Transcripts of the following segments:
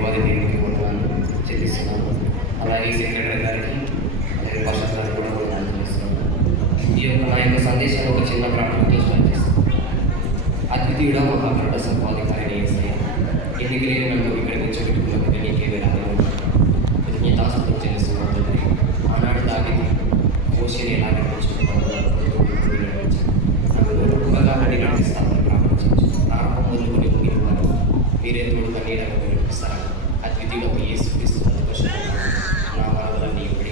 దేవాది దేవునికి వందనాలు చెల్లిస్తున్నాను. అలాగే సెక్రటరీ గారికి, అలాగే పాస్టర్ గారికి కూడా వందనాలు చేస్తున్నాను. ఈ యొక్క నా యొక్క సందేశాన్ని ఒక చిన్న ప్రార్థనతో స్టార్ట్ చేస్తాను. అద్వితీయుడా మహాగరుడ సర్వాధికారిని యేసయ్య, ఎన్నికలేని నన్ను ఇక్కడికి వచ్చేట్టుకున్నప్పుడు నీకే వేలాది కృతజ్ఞతాస్తుతులు చెల్లిస్తున్నాను తండ్రి. ఆనాడు దావీదు మోషేని ఎలా నడిపించుకుంటాను నన్ను అడిగి నడిపిస్తామని ప్రార్థించవచ్చు. ప్రారంభం మొదలుకొని ముగింపు వరకు మీరే తోడుగా నీడగా నడిపిస్తారు. అద్వితీయులకు యేసుక్రీస్తు నా వరదలన్నీ ఇప్పటి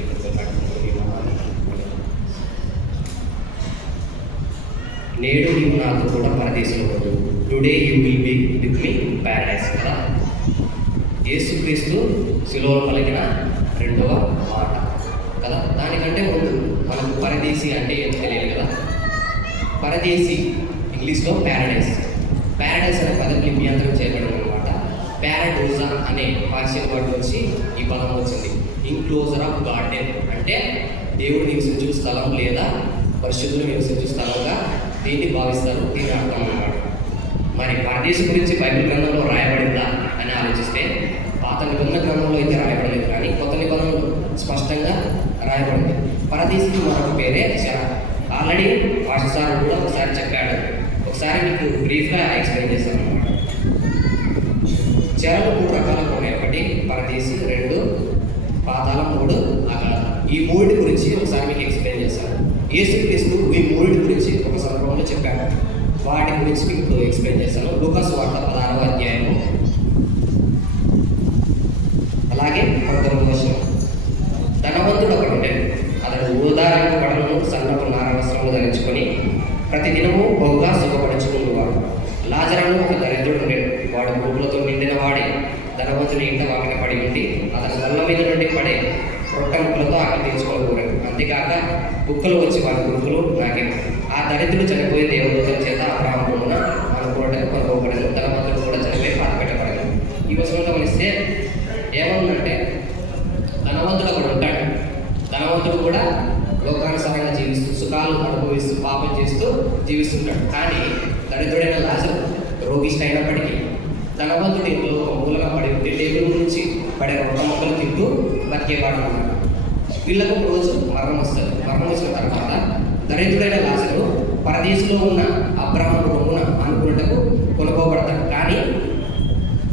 నేడు నీవు నాతో కూడా పరదేశంలో ఉండు. Today you will be with me Paradise కదా. యేసుక్రీస్తు శిలువలో పలికిన రెండవ మాట కదా. దానికంటే ముందు మనకు పరదేశి అంటే ఏం తెలియదు కదా. పరదేశి ఇంగ్లీష్లో ప్యారడైస్. ప్యారడైస్ అనే పదం లిప్యంతరం చేయబడింది అనమాట. ప్యారడోజా అనే పార్షియల్ వర్డ్ వచ్చి ఈ పదం వచ్చింది. ఇన్క్లోజర్ ఆఫ్ గార్డెన్ అంటే దేవుడు నివసించు స్థలం లేదా పరిశుద్ధులు నివసించు స్థలంగా దీన్ని భావిస్తారు. దీని అర్థం అన్నమాట. మరి పరదేశం గురించి బైబిల్ గ్రంథంలో రాయబడిందా అని ఆలోచిస్తే పాత నిబంధన గ్రంథంలో అయితే రాయబడలేదు, కానీ కొత్త నిబంధనలు స్పష్టంగా రాయబడింది. పరదేశికి మరొక పేరే చెర. ఆల్రెడీ పాస్టర్ కూడా ఒకసారి చెప్పాడు. ఒకసారి మీకు బ్రీఫ్గా ఎక్స్ప్లెయిన్ చేశాను అనమాట. చెరలు 3 రకాలుగా ఉన్నాయి. ఒకటి పరదేశి, 2 పాతాళం, 3 అగాధం. ఈ 3 గురించి ఒకసారి మీకు ఎక్స్ప్లెయిన్ చేశాను. యేసుక్రీస్తు ఈ 3 గురించి ఒక సందర్భంలో చెప్పాడు. వాటి గురించి మీకు ఇప్పుడు ఎక్స్ప్లెయిన్ చేశాను. లూకాసు వార్త 16వ అధ్యాయము అలాగే 19వ వచనం. ధనవంతుడు ఒకడు ఉండేది. అతడు ఊదా రంగు పడలను సన్నపు నార వస్త్రము ధరించుకొని ప్రతిదినము బహుగా సుఖపడుచుకునేవాడు. లాజరును ఒక దరిద్రుడు ఉండేది. వాడు గురువులతో నిండిన వాడే. ధనవంతుని ఇంట వాకిట పడి ఉండి అతని వల్ల మీద నుండి పడే రొట్ట ముక్కలతో ఆకలి తీర్చుకోకూడదు. అంతేకాక కుక్కలు వచ్చి వారి గురువులు నాకే. ఆ దరిద్రుడు చనిపోయి దేవదూతల చేత అబ్రాహ్మణున అనుకోవడానికి కొనుక్కోబడను. ధనవంతుడు కూడా చనిపోయి పాత పెట్టబడదు. ఈ వచనం గమనిస్తే ఏమవుతుందంటే, ధనవంతుడు ఒకడు ఉంటాడు. ధనవంతుడు కూడా లోకానుసారంగా జీవిస్తూ సుఖాలు అనుభవిస్తూ పాపం చేస్తూ జీవిస్తుంటాడు. కానీ దరిద్రుడైన లాజరు రోగిష్ట అయినప్పటికీ ధనవంతుడి ఇంట్లో ఒక మూలగా పడి ఉంటే టేబుల్ నుంచి పడే రొట్ట మొక్కలు తింటూ బతికేవాడు అన్నాడు. వీళ్ళకు రోజు మరణం వస్తుంది. మరణం వచ్చిన తర్వాత దరిద్రుడైన లాజరు పరదేశంలో ఉన్న అబ్రాహ్మణుడు రొమ్మున అనుకున్నటకు కొనుక్కోబడతాడు. కానీ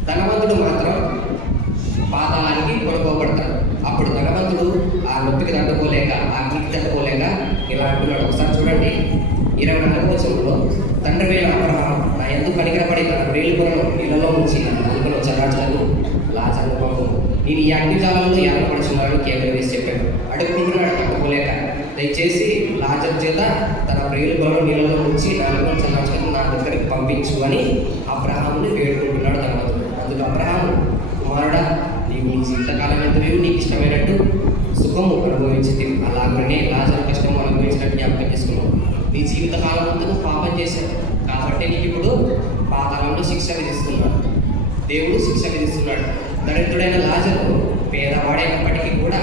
ధనవంతుడు మాత్రం పాతాళానికి కొనుక్కోబడతాడు. అప్పుడు ధనవంతుడు ఆ నొప్పికి తట్టుకోలేక, ఆ కిటికి తట్టుకోలేక ఇలా అంటున్నాడు. ఒకసారి చూడండి 24వ వచనంలో, తండ్రి వేల అబ్రహాము నా ఎందుకు కనికరపడి తన ప్రేలుకొనను నీళ్ళలో ఉంచి నలుగులో చల్లార్చలేదు. లాజరును పంపు. నేను ఈ అగ్నిజాలంలో యాగపడుచున్నాడు కేవలం వేసి చెప్పాడు. అడుగుకుంటున్నాడు తట్టుకోలేక, దయచేసి లాజరు చేత తన ప్రేలుకొనను నీళ్ళలో ఉంచి నలుగులో చల్లార్చలేదు నా దగ్గరికి పంపించు అని అబ్రహాముని వేడుకుంటున్నాడు ధనవంతుడు. అందుకు అబ్రహాము, కుమారుడా, నీవు నీ జీవితకాలం ఎంతయో నీకు ఇష్టమైనట్టు సుఖము అనుభవించింది. అలాగనే లాజరు కష్టము అనుభవించినట్టు జ్ఞాపకం చేసుకున్నావు. నీ జీవితకాలం అంతా నువ్వు పాపం చేశావు కాబట్టి నీకు ఇప్పుడు పాతాళంలో శిక్ష విధిస్తున్నాడు. దేవుడు శిక్ష విధిస్తున్నాడు. దరిద్రుడైన లాజరు పేదవాడైనప్పటికీ కూడా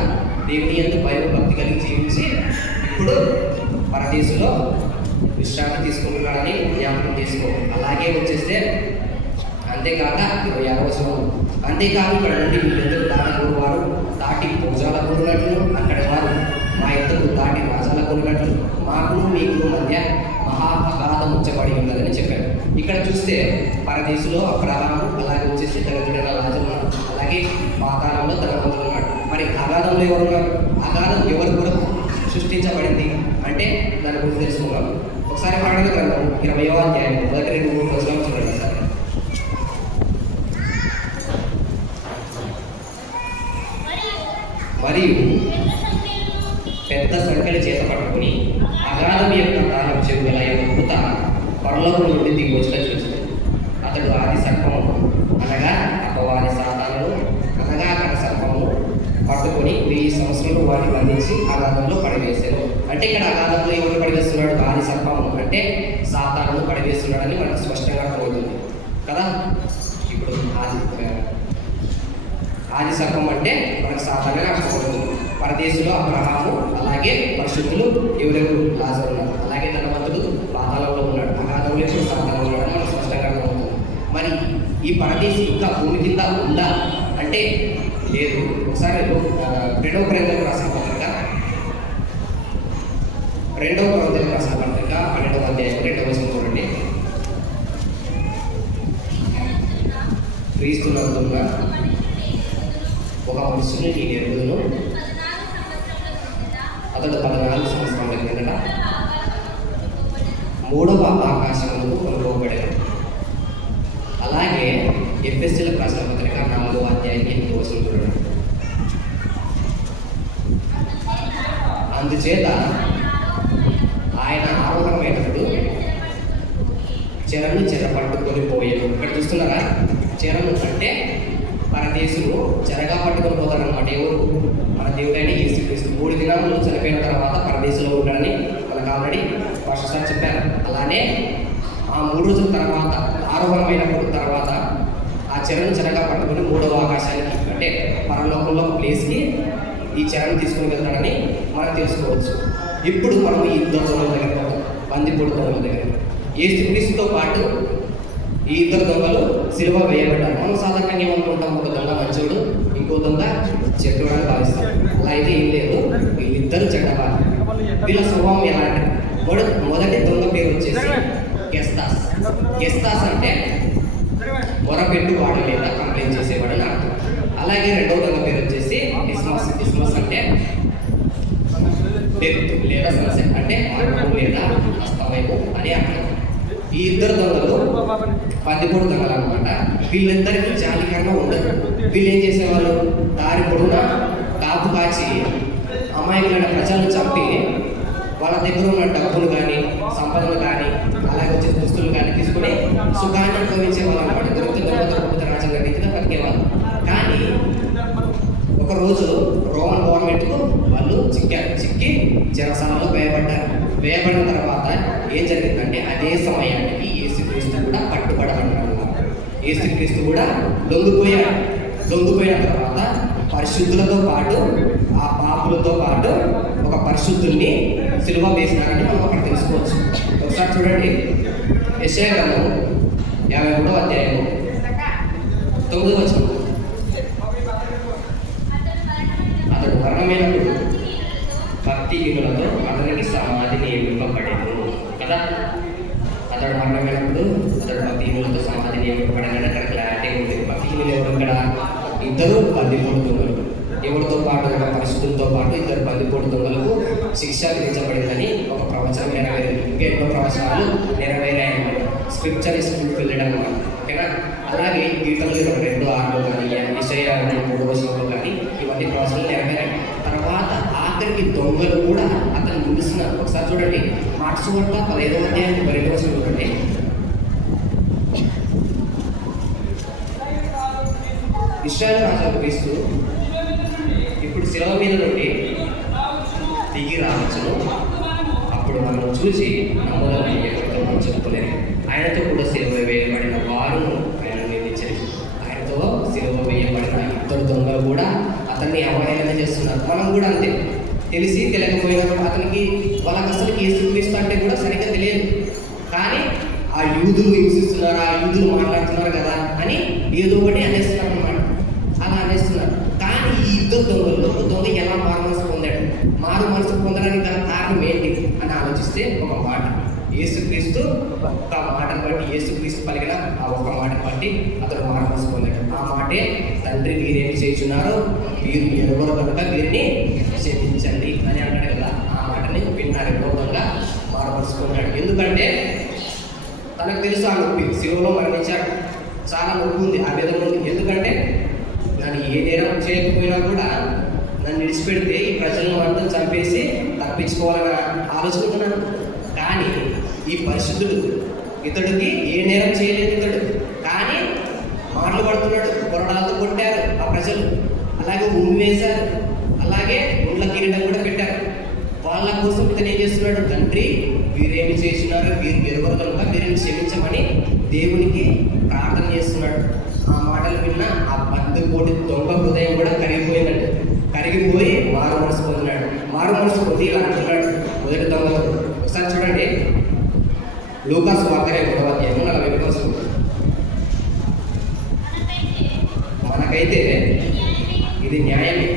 దేవుని యందు భయభక్తి కలిగి జీవించి ఇప్పుడు పరదేశంలో విశ్రాంతి తీసుకుంటున్నాడని జ్ఞాపకం చేసుకో. అలాగే వచ్చేస్తే అంతేకాక 26వ వచనం, అంతేకాక ఇక్కడ నుండి వీళ్ళెందుకు దాటకూరు వారు దాటి భోజాల కూడినట్లు అక్కడి వారు మా ఎత్తుకు దాటి రాజాల కూడినట్లు మాకును మీకు మధ్య మహా అగాధం ఉంచబడి ఉన్నదని చెప్పారు. ఇక్కడ చూస్తే పరదేశంలో అబ్రహాము, అలాగే వచ్చేసి దరిద్రుడైన లాజరు, అలాగే పాతాళంలో ధనవంతుడు ఉన్నాడు. మరి అగాధంలో ఎవరున్నారు? అగాధం ఎవరు కూడా సృష్టించబడింది అంటే దాని గురించి తెలుసుకున్నాం. ఒకసారి ప్రకటన గ్రంథం 20వ అధ్యాయం 1-3 వచనాలు చూడండి సార్. మరియు పెద్ద సంఖ్యల చేత పట్టుకుని అగాధం యొక్క తాళం చెవుల యొక్క పూత పరలోకం నుండి దిగి వచ్చిన చూస్తుంది. అతడు ఆది సర్పము అనగా అపవాది సాతాను అనగా అక్కడ సర్పము పట్టుకొని 1000 సంవత్సరాలు వారిని బంధించి అగాధంలో పడివేశారు. అంటే ఇక్కడ అగాధంలో ఎవరు పడివేస్తున్నాడు? ఆది సర్పము అంటే సాతాను పడివేస్తున్నాడని మనకు స్పష్టంగా అర్థమవుతుంది కదా. ఇప్పుడు ఆది సర్పం అంటే మనకు సాతానుగా అర్థమవుతుంది. పరదేశంలో అబ్రహాము, అలాగే పరిశుద్ధులు ఎవరెవరు? లాజరు ఉన్నారు. అలాగే ధనవంతుడు పాతాళంలో ఉన్నాడు. అగాధంలో ఇప్పుడు సాతానంలో ఉన్నాడని మనకు స్పష్టంగా అర్థమవుతుంది. మరి ఈ పరదేశి ఇంకా భూమి కింద ఉందా అంటే అంటే లేదు. ఒకసారి రెండవ కొరింథీయులకు రాసిన పత్రిక 12వ అధ్యాయం 2వ వచనం చూడండి. క్రీస్తునందున్న ఒక మనుషుని నేను ఎరుగుదును, అతడు 14 సంవత్సరాల కిందట 3వ ఆకాశములకు కొనుక్కోబడేది. అలాగే ఎఫెసీయులకు రాసిన పత్రిక 4వ అధ్యాయం 8వ వచనం చూడండి. అందుచేత ఆయన ఆరోహణమైనప్పుడు చెరను పట్టుకొని పోయాడు. ఇక్కడ చూస్తున్నారా, చెరను అంటే పరదేశులు చెరగా పట్టుకొని పోతారనమాట. ఎవరు? మన దేవుడైన యేసుక్రీస్తు 3 దినాలు చనిపోయిన తర్వాత పరదేశంలో ఉంటాడని మనకు ఆల్రెడీ పాస్టర్ చెప్పారు. అలానే ఆ 3 రోజుల తర్వాత ఆరోహణమైనప్పుడు తర్వాత ఆ చెరగా పట్టుకొని 3వ ఆకాశానికి అంటే పరలోకంలో ప్లేస్కి ఈ చెరను తీసుకొని వెళ్తాడని మనం తెలుసుకోవచ్చు. ఇప్పుడు మనం ఈ ఇద్దరు దొంగల దగ్గర పోతాం, బందిపోటు దొంగల దగ్గర. యేసుక్రీస్తుతో పాటు ఈ ఇద్దరు దొంగలు సిలువ వేయబడ్డారు. మనం సాధారణంగా ఏమనుకుంటాం, ఒక దొంగ మంచోడు, ఇంకో దొంగ చెడ్డోడు అని భావిస్తాం. అలా అయితే ఏం లేదు, వీళ్ళిద్దరు చెడ్డవాళ్ళు. వీళ్ళ స్వభావం ఎలాంటి? మొదటి దొంగ పేరు వచ్చేసి గెస్తాస్ అంటే మొరపెట్టు వాడు లేదా కంప్లైంట్ చేసేవాడు అని అర్థం. అలాగే రెండవ దొంగ పేరు వచ్చేసి ఇస్మస్ అంటే డెత్ లేదా సన్సెట్ అంటే మరణం లేదా అస్తమయము అని అర్థం. ఈ ఇద్దరు దొంగలు బందిపోటు దొంగలు అనమాట. వీళ్ళిద్దరికి జాలికరణ ఉండదు. వీళ్ళు ఏం చేసేవాళ్ళు, దారి పొడున కాపు కాచి అమాయకులైన ప్రజలను చంపి వాళ్ళ దగ్గర ఉన్న డబ్బులు కానీ సంపదలు కానీ అలాగే వచ్చే దుస్తులు కానీ తీసుకుని సుఖాన్ని అనుభవించేవాళ్ళు అనమాట. దొరికితే రాజ్యంగా రీతిగా బతికేవాళ్ళు. కానీ ఒకరోజు రోమన్ గవర్నమెంట్కు వాళ్ళు చిక్కి చెరసాలలో వేయబడిన తర్వాత ఏం జరిగిందంటే అదే సమయానికి యేసుక్రీస్తు కూడా పట్టుబడబడ్డాడు. యేసుక్రీస్తు కూడా లొంగిపోయిన తర్వాత పరిశుద్ధులతో పాటు ఆ పాపులతో పాటు ఒక పరిశుద్ధుల్ని సిలువ వేసినారని మనం అక్కడ తెలుసుకోవచ్చు. ఒకసారి చూడండి, యెషయా గ్రంథం 53వ అధ్యాయం 9వ వచనం. అతడు మరణమైనప్పుడు భక్తిహీనులతో అతనికి సమాధి నియమింపబడేను కదా. అతడు మరణమైనప్పుడు భక్తిహీనులతో సమాధి నియమింపబడని అక్కడ క్లారిటీ ఉంది. భక్తిహీనులు ఎవరు? ఇక్కడ ఇద్దరు బందిపోటు దొంగలు. ఎవరితో పాటు? ఒక పరిశుద్ధులతో పాటు ఇద్దరు బందిపోటు దొంగలకు శిక్ష విధించబడిందని ఒక ప్రవచనం నెరవేరింది. ఇంకా ఎన్నో ప్రవచనాలు నెరవేరాయన్నమాట. స్క్రిప్చర్ ఇస్ ఫుల్ఫిల్డ్ అన్నమాట. ఓకేనా? అలాగే కీర్తనలు 22:6 కానీ యెషయా 3:3 కానీ ఇవన్నీ ప్రవచనాలు నెరవేరాయి. తర్వాత ఆఖరికి దొంగలు కూడా అతను ముగిస్తున్నారు. ఒకసారి చూడండి, మార్క్స్ వార్త 15వ అధ్యాయం 2వ వచనం చూడండి. ఇశ్రాయేలు రాజు క్రీస్తు ఇప్పుడు శిలువ మీద నుండి దిగి రావచ్చును, అప్పుడు మనం చూసి నమ్మదమని ఎవరితో చెప్పుకోలేదు. ఆయనతో కూడా సిలువ వేయబడిన వారు ఆయన నిందించారు. ఆయనతో సిలువ వేయబడిన ఇద్దరు దొంగలు కూడా అతన్ని అవహేళన చేస్తున్నారు. మనం కూడా అంతే, తెలిసి తెలియకపోయినప్పుడు అతనికి వాళ్ళకి అసలు యేసుక్రీస్తు అంటే కూడా సరిగ్గా తెలియదు. కానీ ఆ యూదులు హింసిస్తున్నారు, ఆ యూదులు మాట్లాడుతున్నారు కదా అని ఏదో ఒకటి అనేస్తున్నారు అన్నమాట. అలా అనేస్తున్నారు. కానీ ఈ ఇద్దరు దొంగలు, ఒక దొంగ ఎలా మారు మనసు పొందడానికి గల కారణం ఏంటి అని ఆలోచిస్తే ఒక మాట, యేసుక్రీస్తు ఒక మాటను బట్టి, యేసుక్రీస్తు పలికిన ఆ ఒక్క మాటను బట్టి అతడు మారు మనసు పొందాడు. ఆ మాటే, తండ్రి వీరేమి చేస్తున్నారో వీరు ఎరుగరు కనుక వీరిని క్షమించండి అని అంటాడు కదా. ఆ మాటని విన్నారు, ఎరుగోగా మారు మనసు పొందాడు. ఎందుకంటే తనకు తెలుసు ఆ నొప్పి, శిలువలో మరణించాడు, చాలా నొప్పి ఉంది, ఆ వేదన ఉంది. ఎందుకంటే నన్ను ఏ నేరం చేయకపోయినా కూడా నన్ను విడిచిపెడితే ఈ ప్రజలను అంతా చంపేసి తప్పించుకోవాలని ఆలోచుకుంటున్నాను. కానీ ఈ పరిశుద్ధుడు, ఇతడికి ఏ నేరం చేయలేదు ఇతడు, కానీ మాటలు పడుతున్నాడు. కొరడాలతో కొట్టారు ఆ ప్రజలు, అలాగే ఉమ్మి వేశారు, అలాగే గుండ్ల కిరీటం కూడా పెట్టారు. వాళ్ళ కోసం ఇతను ఏం చేస్తున్నాడు, తండ్రి వీరేమి చేసినారో వీరు ఎరుగరు కనుక వీరిని క్షమించమని దేవునికి ప్రార్థన చేస్తున్నాడు. ఆ మాటలు విన్న ఆ బందిపోటు దొంగ హృదయం కూడా కరిగిపోయిందండి. కరిగిపోయి మారు మనసు పొందినాడు. మారు మనసు పొంది ఇలా అంటున్నాడు మొదటి దొంగతో. ఒకసారి చూడండి, లూకా సువార్త 3వ అధ్యాయం 41వ వచనం. మనకైతే ఇది న్యాయమే.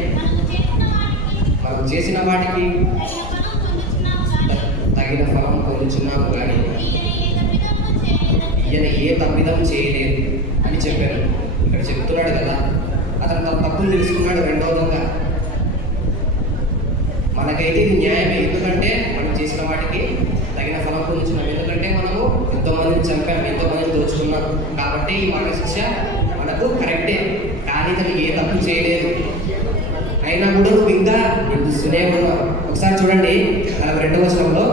మనం చేసిన వాటికి తగిన ఫలం పొందుచున్నాము కానీ ఈయన ఏ తప్పిదం చేయలేదు అని చెప్పారు. ఇక్కడ చెప్తున్నాడు కదా, అతను తన తప్పులు తెలుసుకున్నాడు. రెండవదంగా మనకైతే ఇది న్యాయమే, ఎందుకంటే మనం చేసిన వాటికి తగిన ఫలం పొందుతున్నాం. ఎందుకంటే మనము ఎంతోమందిని చంపాం, ఎంతోమందిని దోచుకున్నాం. కాబట్టి ఈ మరణ శిక్ష మనకు కరెక్టే. కానీ తను ఏ తప్పు చేయలేదు, అయినా కూడా నువ్వు ఇంకా నిందిస్తూనే ఉన్నావు. ఒకసారి చూడండి 42వ వచనంలో,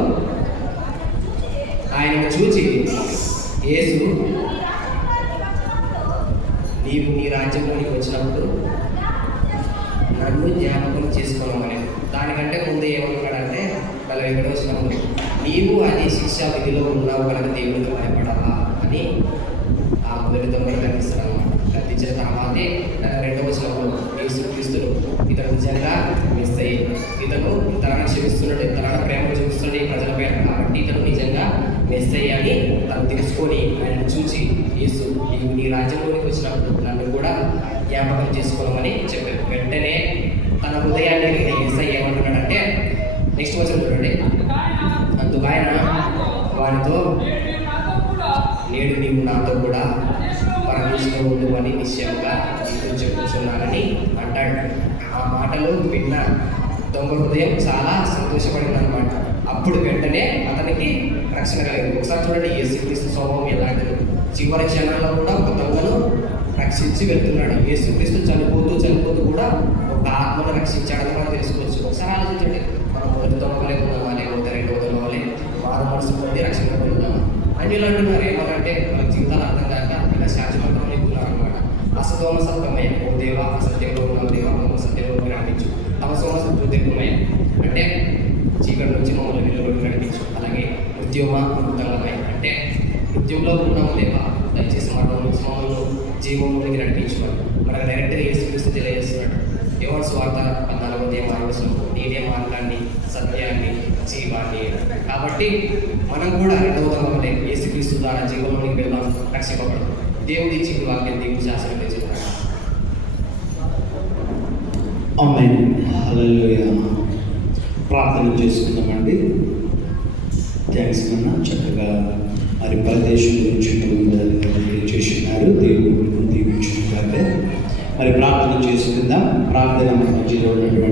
ఆయనను చూచి యేసు, నీవు నీ రాజ్యంలోనికి వచ్చినప్పుడు నన్ను జ్ఞాపకం చేసుకోమని. దానికంటే ముందు ఏమన్నాడంటే 42వ వచనంలో, నీవు అదే శిక్షా విధిలో ఉన్నావు కనుక దేవునికి భయపడాలా అని ఆ మొదటి దొంగలు కనిపిస్తాడు. కనిపించిన తర్వాతే 42వ వచనంలో యేసుక్రీస్తును ఇతను నిజంగా మెస్సయ్య, ఇతను తనను క్షమిస్తున్నాడు, తన ప్రేమ చూపిస్తున్నాడు ఈ ప్రజలపై, కాబట్టి ఇతను నిజంగా మెస్సయ్య అని తను తెలుసుకొని ఆయన చూసి, యేసు నీవు నీ రాజ్యంలోనికి వచ్చినప్పుడు నన్ను కూడా జ్ఞాపకం చేసుకోమని చెప్పారు. వెంటనే తన హృదయాన్ని మెస్సయ్య ఏమంటున్నాడంటే, నెక్స్ట్ వచనం చూడండి, అందుకు ఆయన వారితో, నేడు నీవు నాతో కూడా పరదేశంలో ఉండు అని నిశ్చయంగా నీతో చెప్పుచున్నానని అంటాడు. ఆ మాటలు విన్న దొంగ హృదయం చాలా సంతోషపడింది అనమాట. అప్పుడు వెంటనే అతనికి రక్షణ కలిగింది. ఒకసారి చూడండి యేసుక్రీస్తు స్వభావం ఎలాంటిది. చివరి క్షణాల్లో కూడా ఒక దొంగను రక్షించి వెళ్తున్నాడు. యేసుక్రీస్తు చనిపోతూ కూడా ఒక ఆత్మను రక్షించాడని మనం తెలుసుకోవచ్చు. ఒకసారి ఆలోచించండి, మనం మొదటి దొంగలే ఉన్నామా, లేకపోతే రెండవ దొంగలే వారు మనసు పొంది రక్షణ పొందుతామా? అన్యులు అంటున్నారు ఏమనంటే వాళ్ళ జీవితాలు అర్థం కాక ఇలా శాశ్వతంగా చెప్తున్నారు అనమాట. అసతోమ సత్యమయ, ఓ దేవా అసత్యంలో ఉన్న దేవా మమ్మ సత్యంలో నడిపించు. తమసోమ సత్యోదయమయ అంటే చీకటి నుంచి మమ్మల్ని నిలబడి నడిపించు. అలాగే మృత్యుమ అమృతంగమయ అంటే మృత్యుంలో ఉన్నాము దేవా, దయచేసి మరణం నుంచి మమ్మల్ని జీవంలోకి నడిపించుకోవాలి. మనకు డైరెక్ట్గా యేసుక్రీస్తు తెలియజేస్తున్నాడు. యోహాను సువార్త 14వ అధ్యాయం నేనే మార్గాన్ని, సత్యాన్ని, జీవాన్ని. కాబట్టి మనం కూడా రెండవ దొంగలే, యేసుక్రీస్తు ద్వారా జీవంలోనికి వెళ్దాం, రక్షింపబడడం. దేవుడి ఇచ్చిన వాక్యం దేవుడి శాసనం చేస్తున్నాడు. ఆమేన్, హల్లెలూయా. ప్రార్థన చేసుకుందామండి. థ్యాంక్స్ అన్న, చక్కగా మరి ప్రదేశం గురించి చేస్తున్నారు. దేవుడు దీవించుకుంటారు. మరి ప్రార్థన చేసుకుందాం. ప్రార్థన మధ్యలో ఉన్నటువంటి